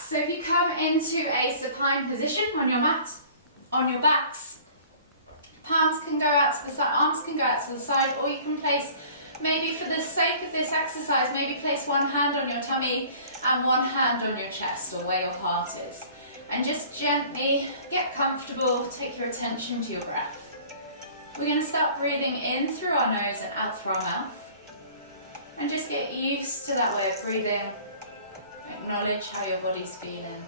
relax. So if you come into a supine position on your mat, on your backs, palms can go out to the side, arms can go out to the side, or you can place, maybe for the sake of this exercise, maybe place one hand on your tummy and one hand on your chest, or where your heart is. And just gently get comfortable, take your attention to your breath. We're going to start breathing in through our nose and out through our mouth. And just get used to that way of breathing. Acknowledge how your body's feeling.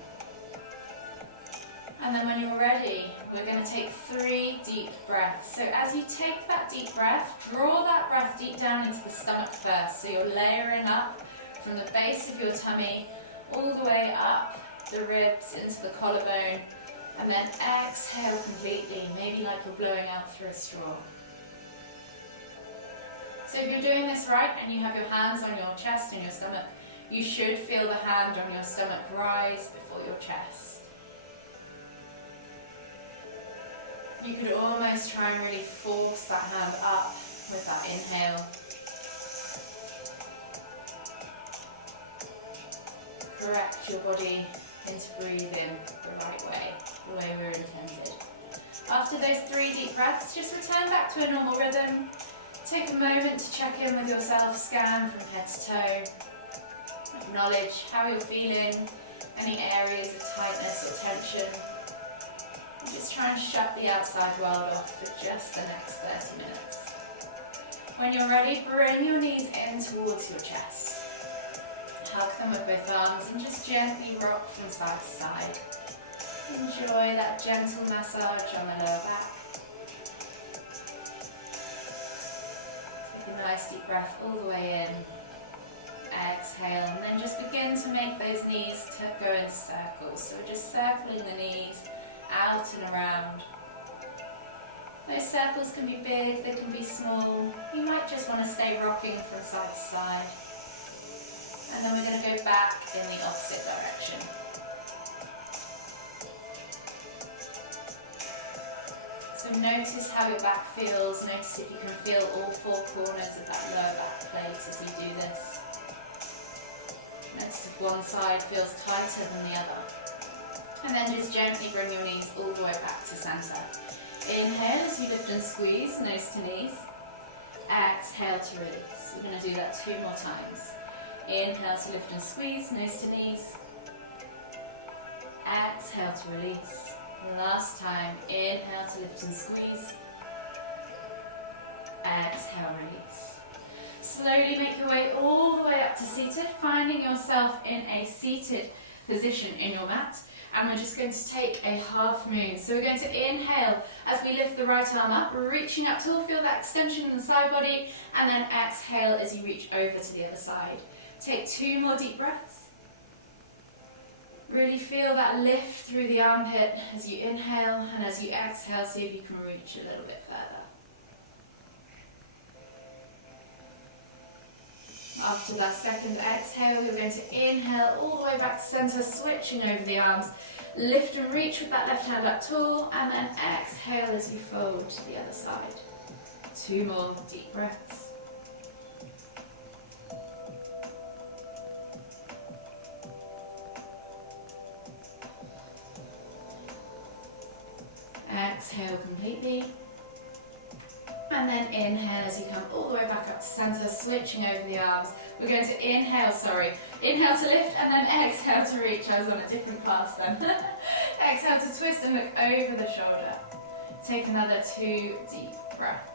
And then when you're ready, we're going to take 3 deep breaths. So as you take that deep breath, draw that breath deep down into the stomach first. So you're layering up from the base of your tummy all the way up the ribs into the collarbone. And then exhale completely, maybe like you're blowing out through a straw. So if you're doing this right and you have your hands on your chest and your stomach, you should feel the hand on your stomach rise before your chest. You could almost try and really force that hand up with that inhale. Correct your body into breathing the right way, the way we're intended. After those 3 deep breaths, just return back to a normal rhythm. Take a moment to check in with yourself, scan from head to toe. Acknowledge how you're feeling, any areas of tightness or tension. And just try and shut the outside world off for just the next 30 minutes. When you're ready, bring your knees in towards your chest. Hug them with both arms and just gently rock from side to side. Enjoy that gentle massage on the lower back. Take a nice deep breath all the way in. Exhale, and then just begin to make those knees go in circles. So we're just circling the knees out and around. Those circles can be big, they can be small. You might just want to stay rocking from side to side. And then we're going to go back in the opposite direction. So notice how your back feels. Notice if you can feel all 4 corners of that lower back plate as you do this. Notice if one side feels tighter than the other. And then just gently bring your knees all the way back to center. Inhale as you lift and squeeze, nose to knees. Exhale to release. We're going to do that 2 more times. Inhale to lift and squeeze, nose to knees. Exhale to release. Last time, inhale to lift and squeeze. Exhale, release. Slowly make your way all the way up to seated, finding yourself in a seated position in your mat. And we're just going to take a half moon. So we're going to inhale as we lift the right arm up, reaching up tall, feel that extension in the side body, and then exhale as you reach over to the other side. Take 2 more deep breaths. Really feel that lift through the armpit as you inhale, and as you exhale, see if you can reach a little bit further. After that second exhale, we're going to inhale all the way back to center, switching over the arms. Lift and reach with that left hand up tall, and then exhale as you fold to the other side. 2 more deep breaths. Exhale completely. And then inhale as you come all the way back up to center, switching over the arms. We're going to inhale to lift, and then exhale to reach. I was on a different class then. Exhale to twist and look over the shoulder. Take another 2 deep breaths.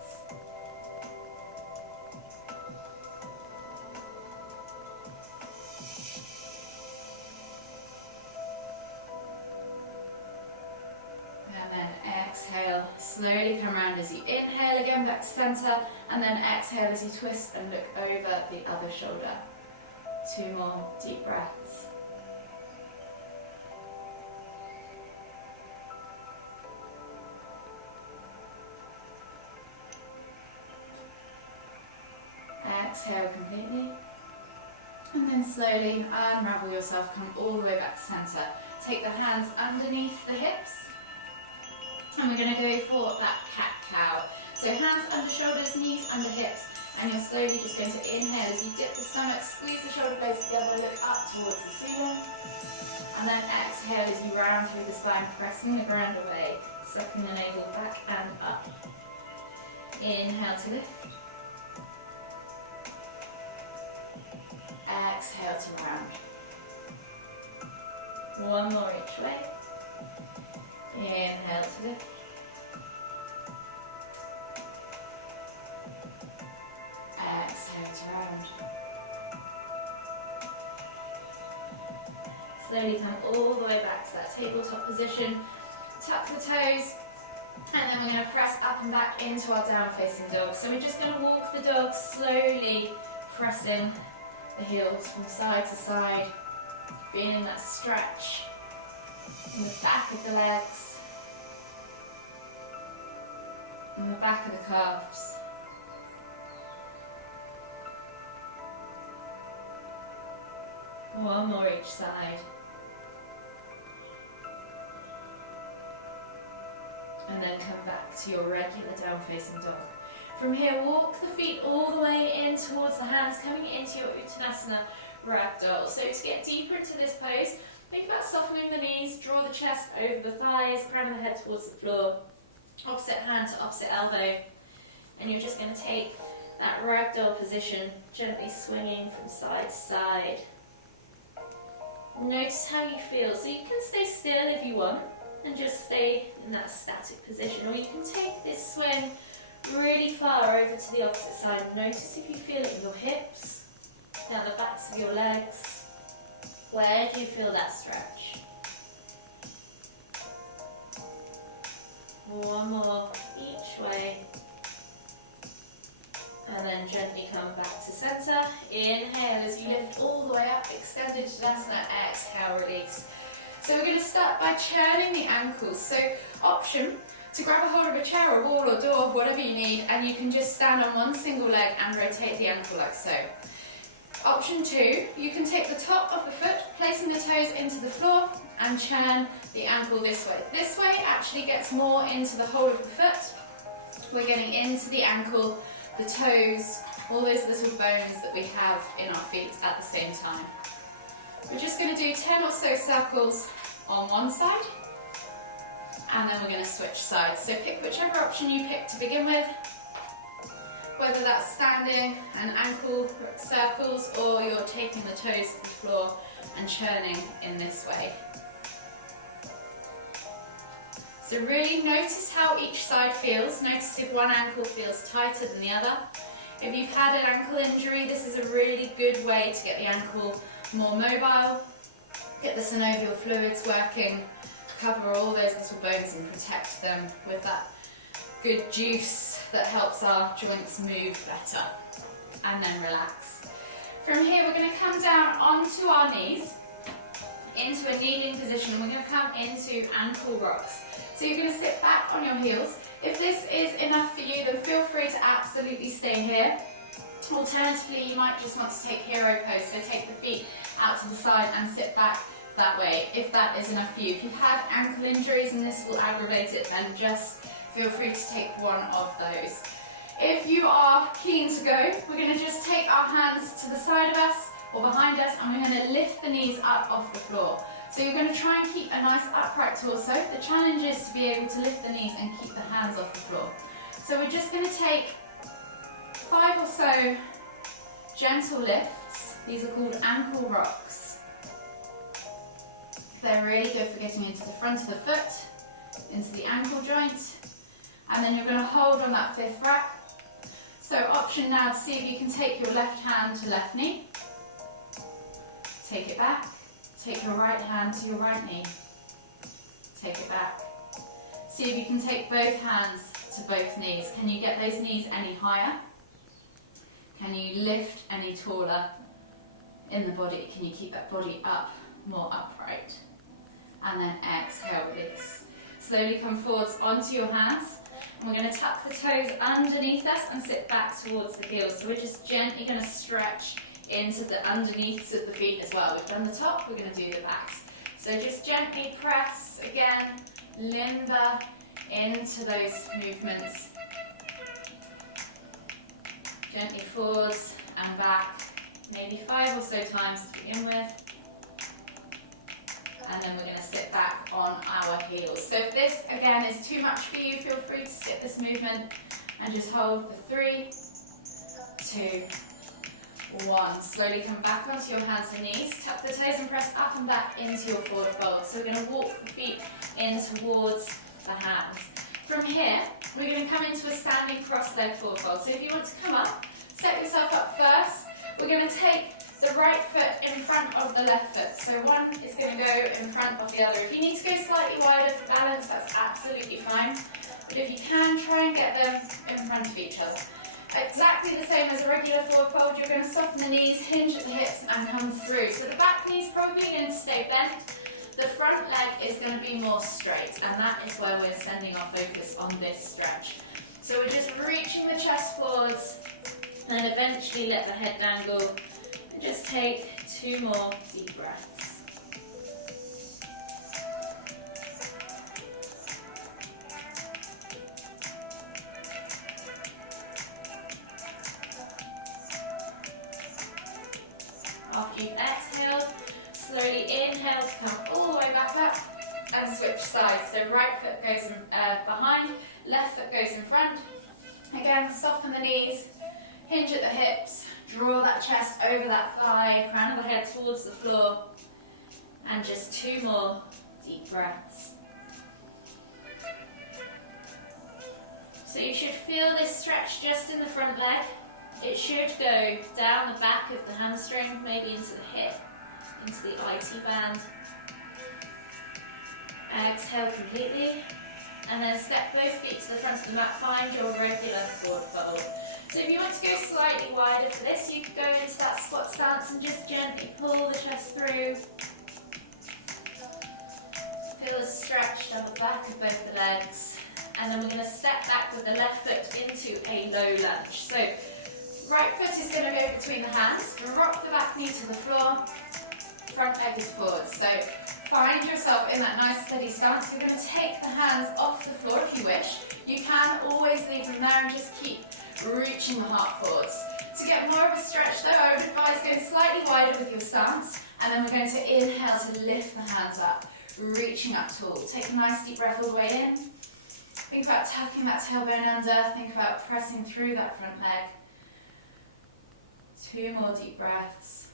Exhale, slowly come around as you inhale again back to center, and then exhale as you twist and look over the other shoulder. 2 more deep breaths. Exhale completely, and then slowly unravel yourself, come all the way back to center. Take the hands underneath the hips. And we're going to go for that cat-cow. So hands under shoulders, knees under hips, And you're slowly just going to inhale as you dip the stomach, squeeze the shoulder blades together, look up towards the ceiling. And then exhale as you round through the spine, pressing the ground away, sucking the navel back and up. Inhale to lift. Exhale to round. One more each way. Inhale to lift. Exhale to round. Slowly come all the way back to that tabletop position. Tuck the toes. And then we're going to press up and back into our down facing dog. So we're just going to walk the dog slowly, pressing the heels from side to side. Feeling that stretch in the back of the legs. And the back of the calves. One more each side. And then come back to your regular down facing dog. From here, walk the feet all the way in towards the hands, coming into your Uttanasana ragdoll. So to get deeper into this pose, think about softening the knees, draw the chest over the thighs, crown of the head towards the floor, opposite hand to opposite elbow. And you're just going to take that ragdoll position, gently swinging from side to side. Notice how you feel. So you can stay still if you want and just stay in that static position, or you can take this swing really far over to the opposite side. Notice if you feel it in your hips, down the backs of your legs. Where do you feel that stretch? One more each way. And then gently come back to center. Inhale as you lift all the way up, extended Tadasana, exhale, release. So we're going to start by churning the ankles. So option to grab a hold of a chair or wall or door, whatever you need, and you can just stand on one single leg and rotate the ankle like so. Option 2, you can take the top of the foot, placing the toes into the floor and churn the ankle this way. This way actually gets more into the whole of the foot. We're getting into the ankle, the toes, all those little bones that we have in our feet at the same time. We're just going to do 10 or so circles on one side, and then we're going to switch sides. So pick whichever option you pick to begin with, whether that's standing and ankle circles, or you're taking the toes to the floor and churning in this way. So really notice how each side feels. Notice if one ankle feels tighter than the other. If you've had an ankle injury, this is a really good way to get the ankle more mobile, get the synovial fluids working, cover all those little bones and protect them with that good juice that helps our joints move better. And then relax. From here we're going to come down onto our knees into a kneeling position, and we're going to come into ankle rocks. So you're going to sit back on your heels. If this is enough for you, then feel free to absolutely stay here. Alternatively, you might just want to take hero pose, so take the feet out to the side and sit back that way, if that is enough for you. If you've had ankle injuries and this will aggravate it, then just feel free to take one of those. If you are keen to go, we're going to just take our hands to the side of us or behind us, and we're going to lift the knees up off the floor. So you're going to try and keep a nice upright torso. The challenge is to be able to lift the knees and keep the hands off the floor. So we're just going to take 5 or so gentle lifts. These are called ankle rocks. They're really good for getting into the front of the foot, into the ankle joint, and then you're going to hold on that 5th rack. So option now to see if you can take your left hand to left knee, take it back, take your right hand to your right knee, take it back. See if you can take both hands to both knees. Can you get those knees any higher? Can you lift any taller in the body? Can you keep that body up, more upright? And then exhale, release. Slowly come forwards onto your hands. And we're going to tuck the toes underneath us and sit back towards the heels. So we're just gently going to stretch into the underneaths of the feet as well. We've done the top, we're going to do the backs. So just gently press again, limber into those movements. Gently forwards and back, maybe 5 or so times to begin with. And then we're going to sit back on our heels. So if this, again, is too much for you, feel free to skip this movement and just hold for 3, 2, 1. Slowly come back onto your hands and knees. Tuck the toes and press up and back into your forward fold. So we're going to walk the feet in towards the hands. From here, we're going to come into a standing cross-leg forward fold. So if you want to come up, set yourself up first. We're going to take the right foot in front of the left foot. So one is going to go in front of the other. If you need to go slightly wider for balance, that's absolutely fine. But if you can, try and get them in front of each other. Exactly the same as a regular forward fold, you're going to soften the knees, hinge at the hips and come through. So the back knee is probably going to stay bent. The front leg is going to be more straight, and that is where we're sending our focus on this stretch. So we're just reaching the chest forwards and eventually let the head dangle. And just take 2 more deep breaths. After you've exhaled, slowly inhale to come all the way back up and switch sides. So right foot goes behind, left foot goes in front. Again, soften the knees, hinge at the hips, draw that chest over that thigh, crown of the head towards the floor, and just 2 more deep breaths. So you should feel this stretch just in the front leg. It should go down the back of the hamstring, maybe into the hip, into the IT band. Exhale completely, and then step both feet to the front of the mat, find your regular forward fold. So if you want to go slightly wider for this, you could go into that squat stance and just gently pull the chest through. Feel the stretch down the back of both the legs. And then we're going to step back with the left foot into a low lunge. So right foot is going to go between the hands, drop the back knee to the floor, front leg is forward. So find yourself in that nice steady stance. You're going to take the hands off the floor if you wish. You can always leave them there and just keep reaching the heart forwards. To get more of a stretch though, I would advise going slightly wider with your stance, and then we're going to inhale to lift the hands up, reaching up tall. Take a nice deep breath all the way in. Think about tucking that tailbone under, think about pressing through that front leg. 2 more deep breaths.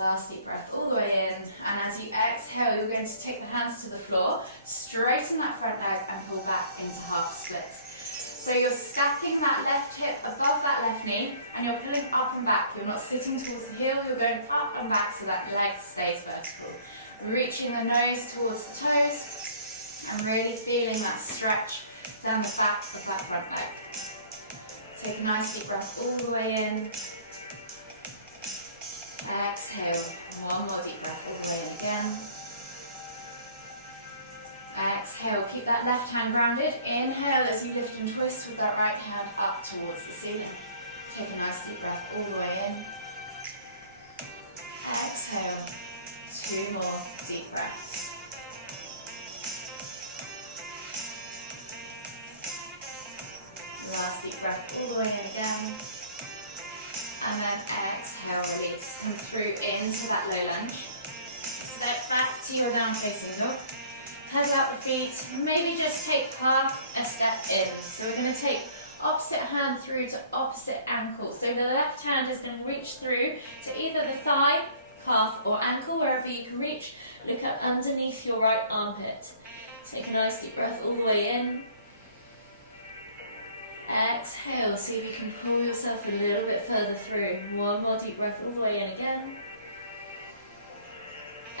Last deep breath all the way in, and as you exhale, you're going to take the hands to the floor, straighten that front leg and pull back into half splits. So you're stacking that left hip above that left knee and you're pulling up and back. You're not sitting towards the heel, you're going up and back so that leg stays vertical. Reaching the nose towards the toes and really feeling that stretch down the back of that front leg. Take a nice deep breath all the way in. Exhale, 1 more deep breath all the way in again. Exhale, keep that left hand grounded. Inhale as you lift and twist with that right hand up towards the ceiling. Take a nice deep breath all the way in. Exhale, 2 more deep breaths. Last deep breath all the way in again. And then exhale, release. Come through into that low lunge. Step back to your down facing dog. Hug out the feet. Maybe just take half a step in. So we're going to take opposite hand through to opposite ankle. So the left hand is going to reach through to either the thigh, calf or ankle, wherever you can reach. Look up underneath your right armpit. Take a nice deep breath all the way in. Exhale, see if you can pull yourself a little bit further through. 1 more deep breath all the way in again.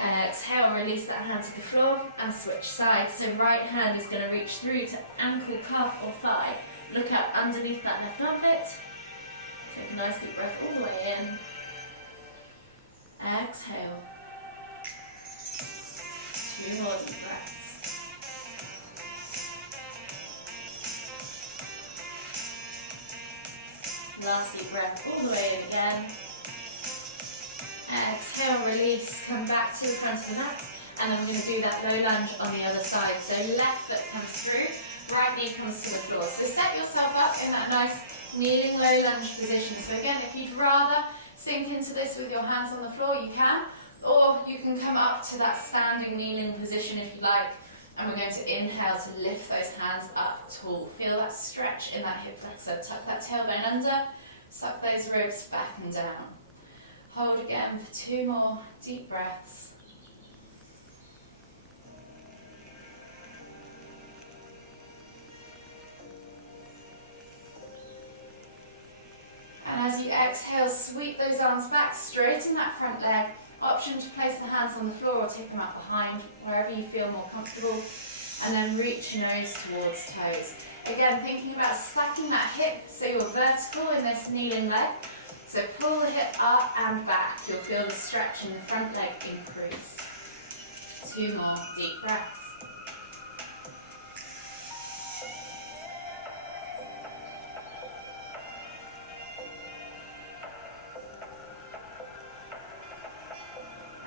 Exhale and release that hand to the floor and switch sides. So right hand is going to reach through to ankle, calf or thigh. Look up underneath that left armpit. Take a nice deep breath all the way in. Exhale. 2 more deep breaths. Last deep breath all the way in again. Exhale, release, come back to the front of the mat and then we're going to do that low lunge on the other side. So left foot comes through, right knee comes to the floor. So set yourself up in that nice kneeling low lunge position. So again, if you'd rather sink into this with your hands on the floor, you can, or you can come up to that standing kneeling position if you like. And we're going to inhale to lift those hands up tall. Feel that stretch in that hip flexor. Tuck that tailbone under, suck those ribs back and down. Hold again for 2 more deep breaths. And as you exhale, sweep those arms back, straighten that front leg. Option to place the hands on the floor or take them out behind, wherever you feel more comfortable. And then reach nose towards toes. Again, thinking about stacking that hip so you're vertical in this kneeling leg. So pull the hip up and back. You'll feel the stretch in the front leg increase. 2 more deep breaths.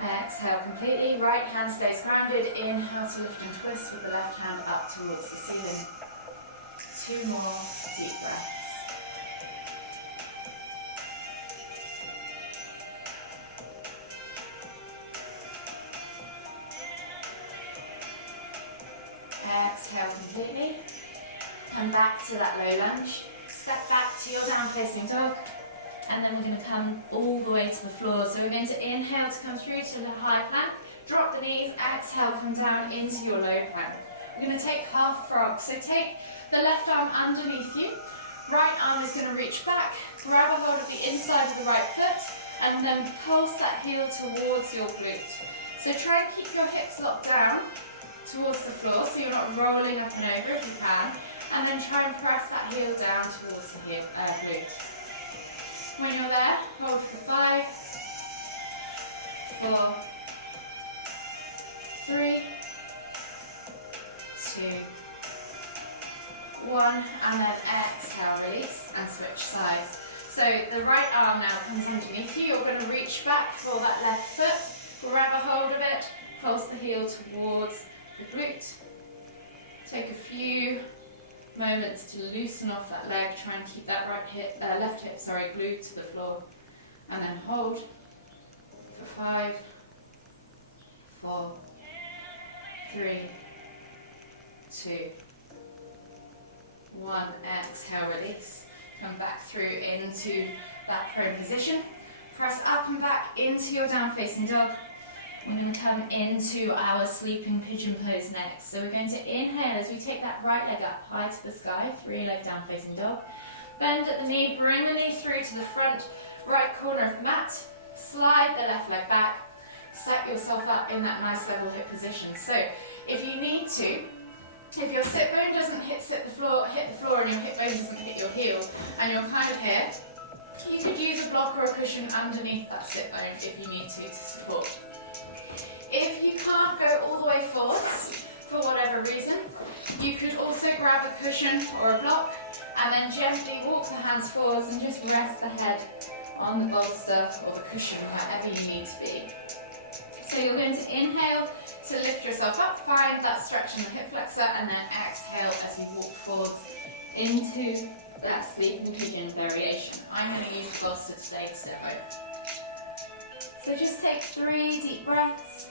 Exhale completely, right hand stays grounded. Inhale to lift and twist with the left hand up towards the ceiling. 2 more deep breaths. Exhale completely. Come back to that low lunge. Step back to your down facing dog. And then we're going to come all the way to the floor. So we're going to inhale to come through to the high plank. Drop the knees, exhale, come down into your low plank. We're going to take half frog. So take the left arm underneath you. Right arm is going to reach back. Grab a hold of the inside of the right foot. And then pulse that heel towards your glute. So try and keep your hips locked down towards the floor so you're not rolling up and over if you can. And then try and press that heel down towards the glute. When you're there, hold for 5, 4, 3, 2, 1, and then exhale, release and switch sides. So the right arm now comes underneath you. You're going to reach back for that left foot, grab a hold of it, pulse the heel towards the glute. Take a few moments to loosen off that leg. Try and keep that left hip, glued to the floor. And then hold for 5, 4, 3, 2, 1. Exhale, release. Come back through into that prone position. Press up and back into your down facing dog. We're going to come into our sleeping pigeon pose next. So we're going to inhale as we take that right leg up high to the sky, 3-leg down facing dog. Bend at the knee, bring the knee through to the front right corner of the mat. Slide the left leg back. Set yourself up in that nice level hip position. So if you need to, if your sit bone doesn't hit the floor and your hip bone doesn't hit your heel and you're kind of here, you could use a block or a cushion underneath that sit bone if you need to support. If you can't go all the way forwards, for whatever reason, you could also grab a cushion or a block and then gently walk the hands forwards and just rest the head on the bolster or the cushion, wherever you need to be. So you're going to inhale to lift yourself up, find that stretch in the hip flexor, and then exhale as you walk forwards into that sleeping pigeon variation. I'm going to use the bolster today to step over. So just take 3 deep breaths.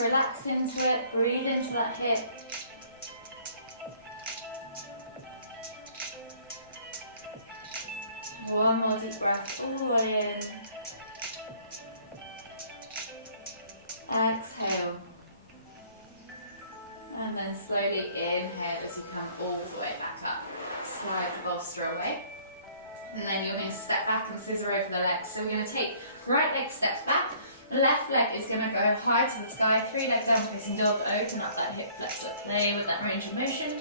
Relax into it, breathe into that hip. One more deep breath all the way in. Exhale. And then slowly inhale as you come all the way back up. Slide the bolster away. And then you're going to step back and scissor over the legs. So we're going to take right leg steps back. Left leg is going to go high to the sky, 3-leg down facing dog, open up that hip flexor, play with that range of motion.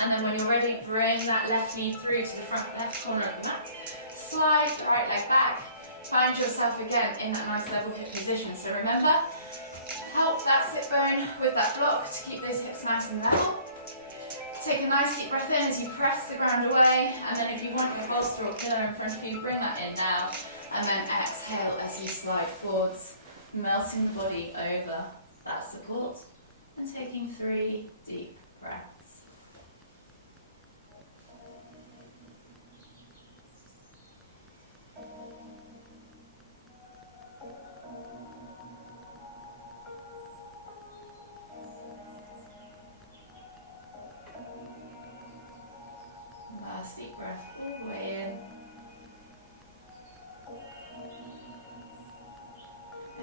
And then when you're ready, bring that left knee through to the front left corner of the mat. Slide the right leg back, find yourself again in that nice level hip position. So remember, help that sit bone with that block to keep those hips nice and level. Take a nice deep breath in as you press the ground away, and then if you want your bolster or pillow in front of you, bring that in now. And then exhale as you slide forwards, melting the body over that support, and taking 3 deep breaths. Last deep breath all the way in.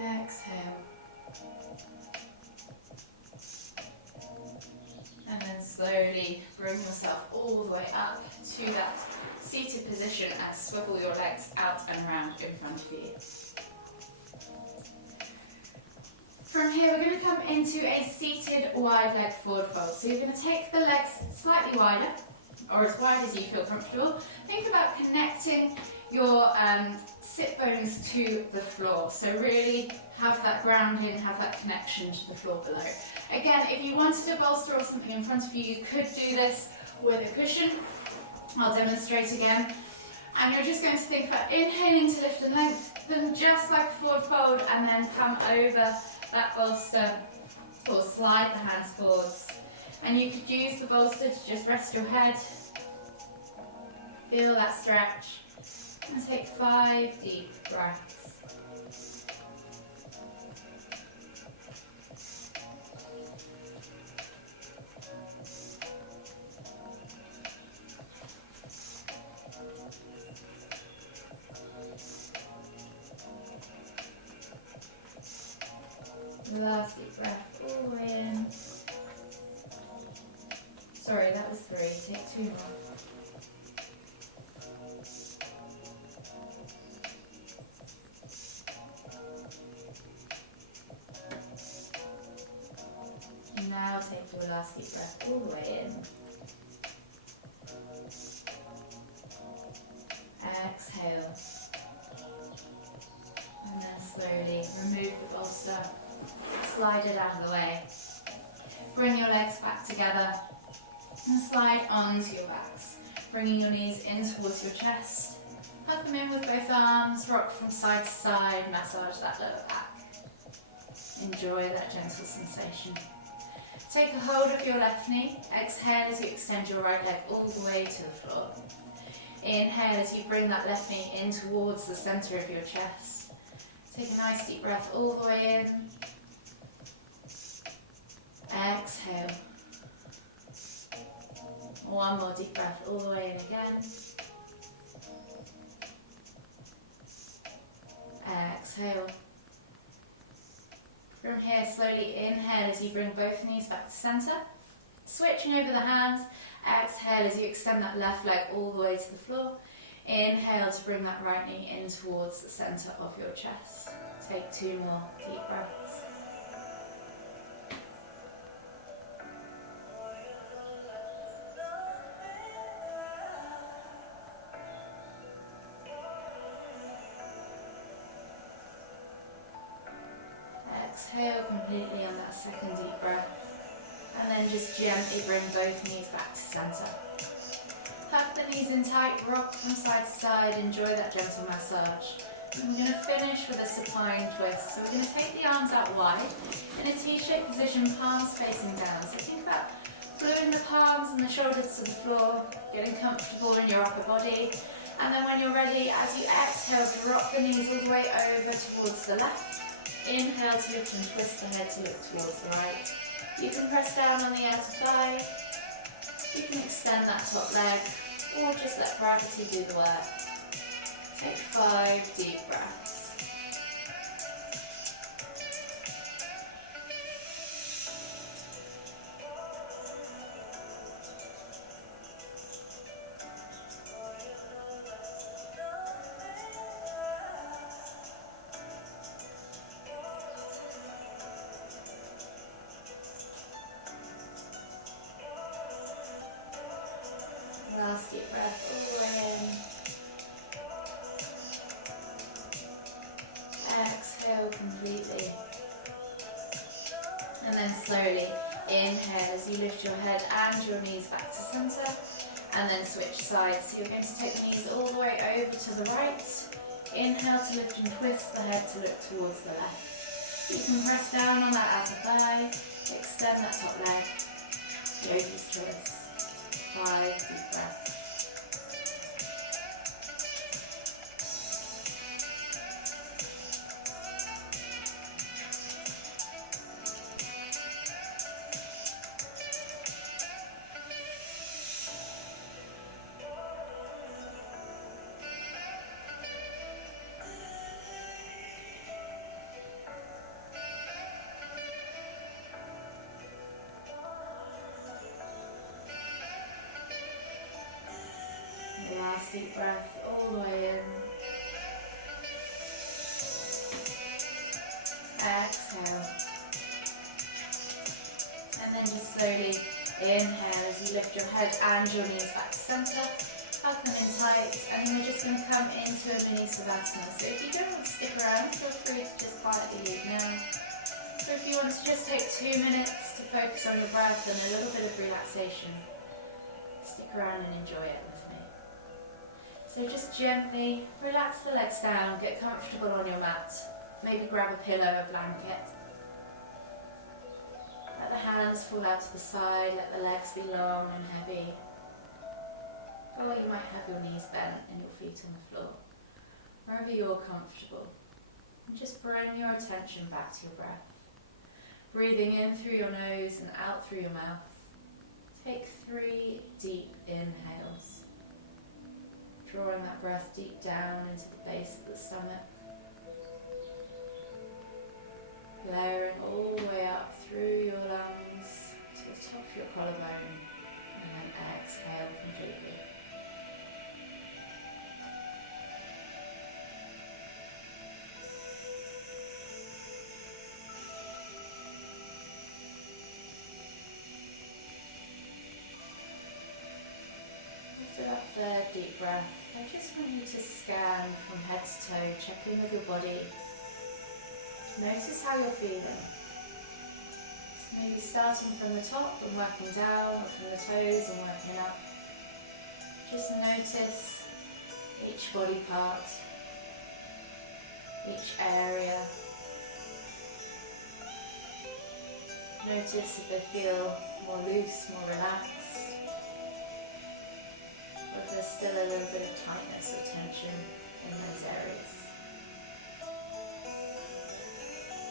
Exhale. And then slowly bring yourself all the way up to that seated position and swivel your legs out and around in front of you. From here we're going to come into a seated wide leg forward fold. So you're going to take the legs slightly wider, or as wide as you feel comfortable. Think about connecting your sit bones to the floor. So really have that grounding, have that connection to the floor below. Again, if you wanted a bolster or something in front of you, you could do this with a cushion. I'll demonstrate again. And you're just going to think about inhaling to lift and lengthen, just like forward fold, and then come over that bolster or slide the hands forwards. And you could use the bolster to just rest your head. Feel that stretch. And take 5 deep breaths. Last deep breath all the way in. Sorry, that was 3. Take 2 more. Now take your last deep breath all the way in. Exhale. And then slowly remove the bolster. Slide it out of the way. Bring your legs back together and slide onto your backs. Bringing your knees in towards your chest. Hug them in with both arms. Rock from side to side. Massage that lower back. Enjoy that gentle sensation. Take a hold of your left knee. Exhale as you extend your right leg all the way to the floor. Inhale as you bring that left knee in towards the center of your chest. Take a nice deep breath all the way in. Exhale. One more deep breath all the way in again. Exhale. From here, slowly inhale as you bring both knees back to center. Switching over the hands. Exhale as you extend that left leg all the way to the floor. Inhale to bring that right knee in towards the center of your chest. Take 2 more deep breaths. Exhale completely on that second deep breath. And then just gently bring both knees back to center. Hug the knees in tight, rock from side to side, enjoy that gentle massage. And we're going to finish with a supine twist. So we're going to take the arms out wide in a T-shaped position, palms facing down. So think about gluing the palms and the shoulders to the floor, getting comfortable in your upper body. And then when you're ready, as you exhale, drop the knees all the way over towards the left. Inhale to lift and twist the head to look towards the right. You can press down on the outer thigh. You can extend that top leg, or just let gravity do the work. Take 5 deep breaths. Last deep breath all the way in. Exhale completely. And then slowly inhale as you lift your head and your knees back to center. And then switch sides. So you're going to take the knees all the way over to the right. Inhale to lift and twist the head to look towards the left. You can press down on that outer thigh, extend that top leg, yogis twist. 5 deep breaths. Last deep breath all the way in. Exhale. And then just slowly inhale as you lift your head and your knees back to centre. Up and in tight. And then we're just going to come into a mini savasana. So if you don't want to stick around, feel free to just quietly leave now. So if you want to just take 2 minutes to focus on your breath and a little bit of relaxation, stick around and enjoy it with me. So just gently relax the legs down, get comfortable on your mat. Maybe grab a pillow, a blanket. Let the hands fall out to the side, let the legs be long and heavy. Or you might have your knees bent and your feet on the floor. Wherever you're comfortable. And just bring your attention back to your breath. Breathing in through your nose and out through your mouth. Take 3 deep inhales. Drawing that breath deep down into the base of the stomach. Layering all the way up through your lungs to the top of your collarbone. And then exhale completely. After that 3rd deep breath, I just want you to scan from head to toe, check in with your body. Notice how you're feeling. So maybe starting from the top and working down, or from the toes and working up. Just notice each body part, each area. Notice if they feel more loose, more relaxed. Or if there's still a little bit of tightness or tension in those areas.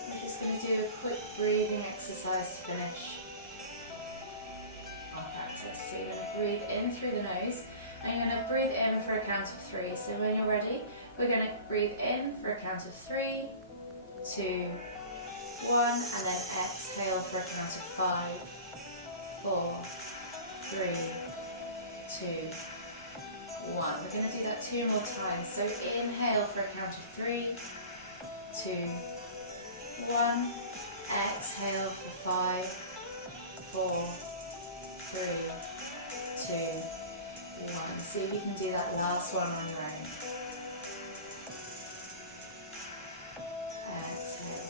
I'm just going to do a quick breathing exercise to finish our practice. So you're going to breathe in through the nose, and you're going to breathe in for a count of 3. So when you're ready, we're going to breathe in for a count of 3, 2, 1, and then exhale for a count of 5, 4, 3, 2, 1. We're going to do that 2 more times. So inhale for a count of 3, 2, 1. Exhale for 5, 4, 3, 2, 1. See if you can do that last one on your own. Exhale.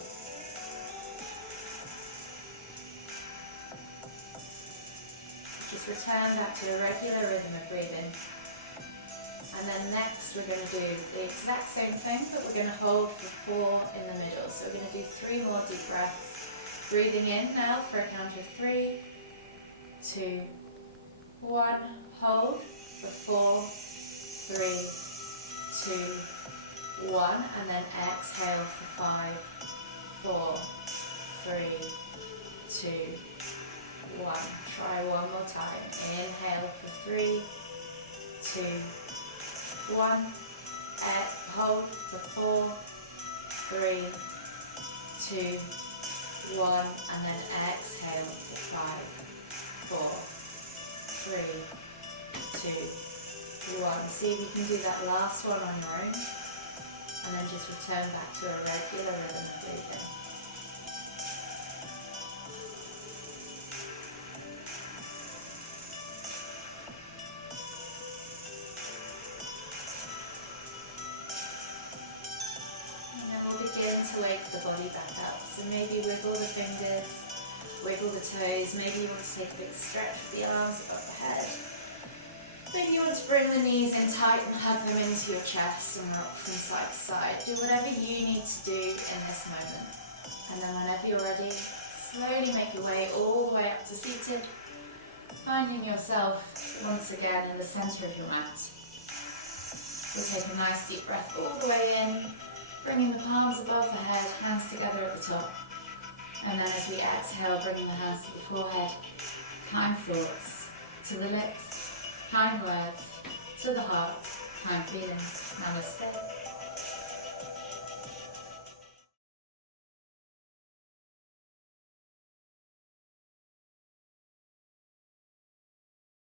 Just return back to a regular rhythm of breathing. And then next we're going to do the exact same thing, but we're going to hold for 4 in the middle. So we're going to do 3 more deep breaths. Breathing in now for a count of 3, 2, 1. Hold for 4, 3, 2, 1. And then exhale for 5, 4, 3, 2, 1. Try one more time. Inhale for 3, 2, 1. Hold for 4, 3, 2, 1, and then exhale for 5, 4, 3, 2, 1. See if you can do that last one on your own, and then just return back to a regular rhythm of breathing. Begin to wake the body back up. So maybe wiggle the fingers, wiggle the toes. Maybe you want to take a big stretch with the arms above the head. Maybe you want to bring the knees in tight and hug them into your chest and rock from side to side. Do whatever you need to do in this moment. And then whenever you're ready, slowly make your way all the way up to seated, finding yourself once again in the centre of your mat. We'll take a nice deep breath all the way in, bringing the palms above the head, hands together at the top. And then as we exhale, bringing the hands to the forehead, kind thoughts to the lips, kind words to the heart, kind feelings. Namaste.